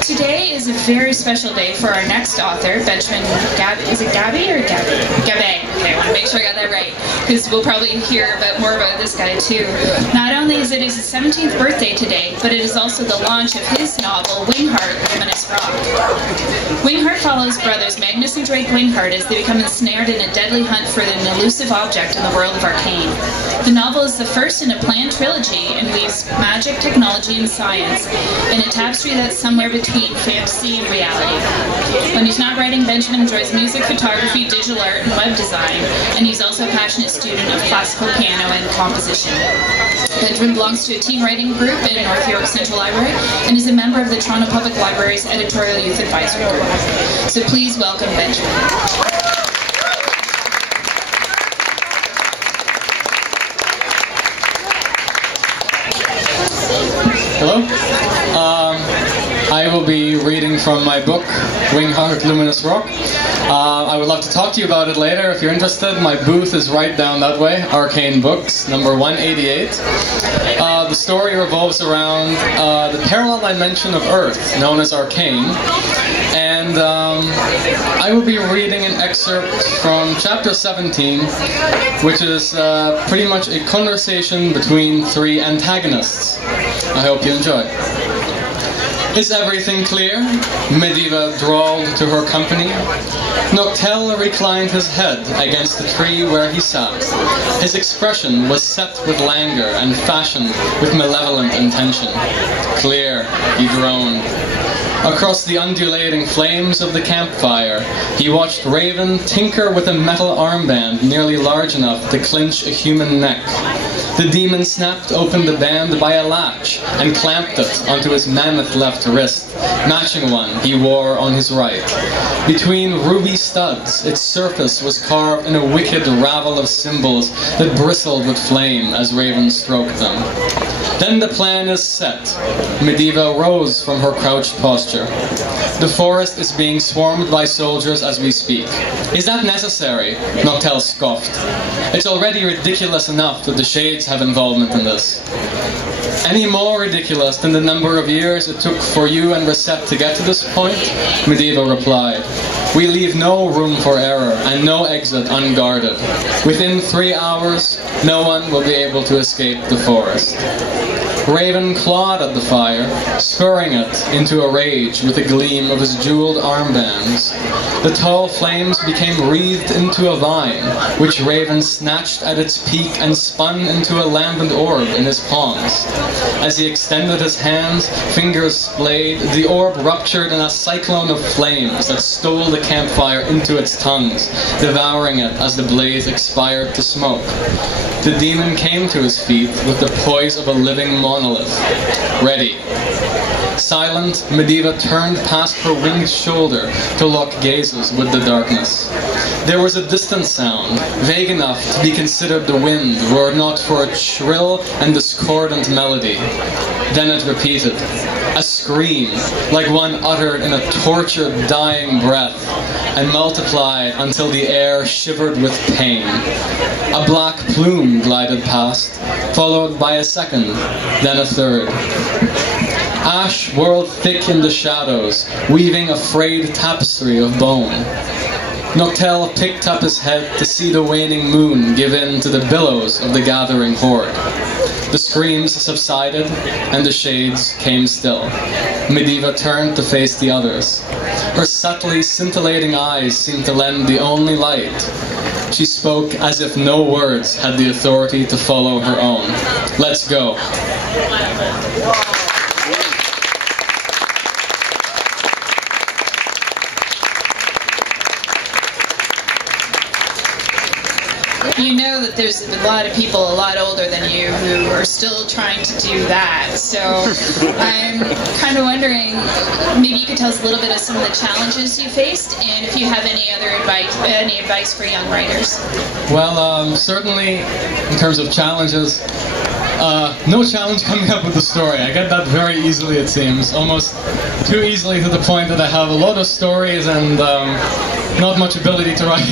today is a very special day for our next author, Benjamin Gabbay. Is it Gabbay or Gabbay? Gabbay. Okay, I want to make sure I got that right, because we'll probably hear more about this guy too. Not only is it his 17th birthday today, but it is also the launch of his novel, Wingheart, Luminous Rock. Wingheart follows brothers Magnus and Drake Wingheart as they become ensnared in a deadly hunt for an elusive object in the world of arcane. The novel is the first in a planned trilogy and weaves magic, technology, and science in a tapestry that's somewhere between fantasy and reality. When he's not writing, Benjamin enjoys music, photography, digital art, and web design, and he's also a passionate student of classical piano and composition. Benjamin belongs to a teen writing group in North York Central Library and is a member of the Toronto Public Library's Editorial Youth Advisory Group. So please welcome Benjamin. Hello. I will be reading from my book, Wingheart, Luminous Rock. I would love to talk to you about it later if you're interested. My booth is right down that way, Arcane Books, number 188. The story revolves around the parallel dimension of Earth, known as Arcane. And I will be reading an excerpt from chapter 17, which is pretty much a conversation between three antagonists. I hope you enjoy. Is everything clear? Medivh drawled to her company. Noctel reclined his head against the tree where he sat. His expression was set with languor and fashioned with malevolent intention. Clear, he droned. Across the undulating flames of the campfire, he watched Raven tinker with a metal armband nearly large enough to clinch a human neck. The demon snapped open the band by a latch and clamped it onto his mammoth left wrist, matching one he wore on his right. Between ruby studs, its surface was carved in a wicked ravel of symbols that bristled with flame as Raven stroked them. Then the plan is set. Medivh rose from her crouched posture. The forest is being swarmed by soldiers as we speak. Is that necessary? Noctel scoffed. It's already ridiculous enough that the Shades have involvement in this. Any more ridiculous than the number of years it took for you and Reset to get to this point? Medivh replied. We leave no room for error and no exit unguarded. Within 3 hours, no one will be able to escape the forest. Raven clawed at the fire, spurring it into a rage with the gleam of his jeweled armbands. The tall flames became wreathed into a vine, which Raven snatched at its peak and spun into a lambent orb in his palms. As he extended his hands, fingers splayed, the orb ruptured in a cyclone of flames that stole the campfire into its tongues, devouring it as the blaze expired to smoke. The demon came to his feet with the poise of a living monolith. Ready. Silent, Medivh turned past her winged shoulder to lock gazes with the darkness. There was a distant sound, vague enough to be considered the wind were it not for a shrill and discordant melody. Then it repeated, a scream, like one uttered in a tortured, dying breath, and multiplied until the air shivered with pain. A black plume glided past, followed by a second, then a third. Ash whirled thick in the shadows, weaving a frayed tapestry of bone. Noctel picked up his head to see the waning moon give in to the billows of the gathering horde. The screams subsided, and the Shades came still. Medivh turned to face the others. Her subtly scintillating eyes seemed to lend the only light. She spoke as if no words had the authority to follow her own. Let's go. You know that there's a lot of people a lot older than you who are still trying to do that. So I'm kind of wondering, maybe you could tell us a little bit of some of the challenges you faced, and if you have any other advice for young writers. Well, certainly in terms of challenges, no challenge coming up with a story. I get that very easily, it seems. Almost too easily, to the point that I have a lot of stories and not much ability to write.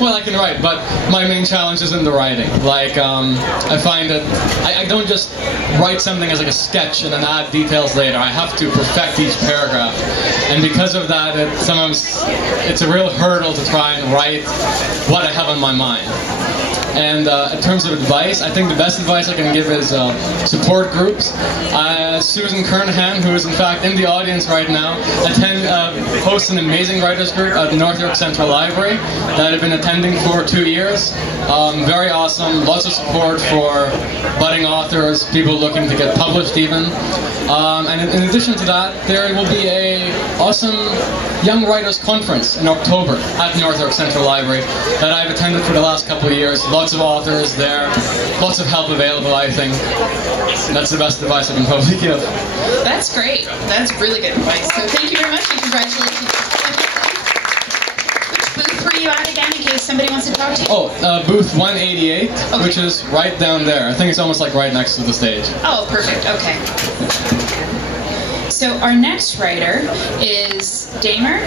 Well, I can write, but my main challenge is in the writing. Like, I find that I don't just write something as like a sketch and then add details later. I have to perfect each paragraph. And because of that, sometimes it's a real hurdle to try and write what I have on my mind. And in terms of advice, I think the best advice I can give is support groups. Susan Kernahan, who is in fact in the audience right now, hosts an amazing writers group at the North York Central Library that I've been attending for 2 years. Very awesome, lots of support for budding authors, people looking to get published even. And in addition to that, there will be a awesome Young Writers Conference in October at North York Central Library that I've attended for the last couple of years. Lots of authors there, lots of help available, I think. That's the best advice I can probably give. That's great. That's really good advice. So thank you very much and congratulations. Which booth were you at again, in case somebody wants to talk to you? Oh, booth 188, okay. Which is right down there. I think it's almost like right next to the stage. Oh, perfect. Okay. So our next writer is Damir.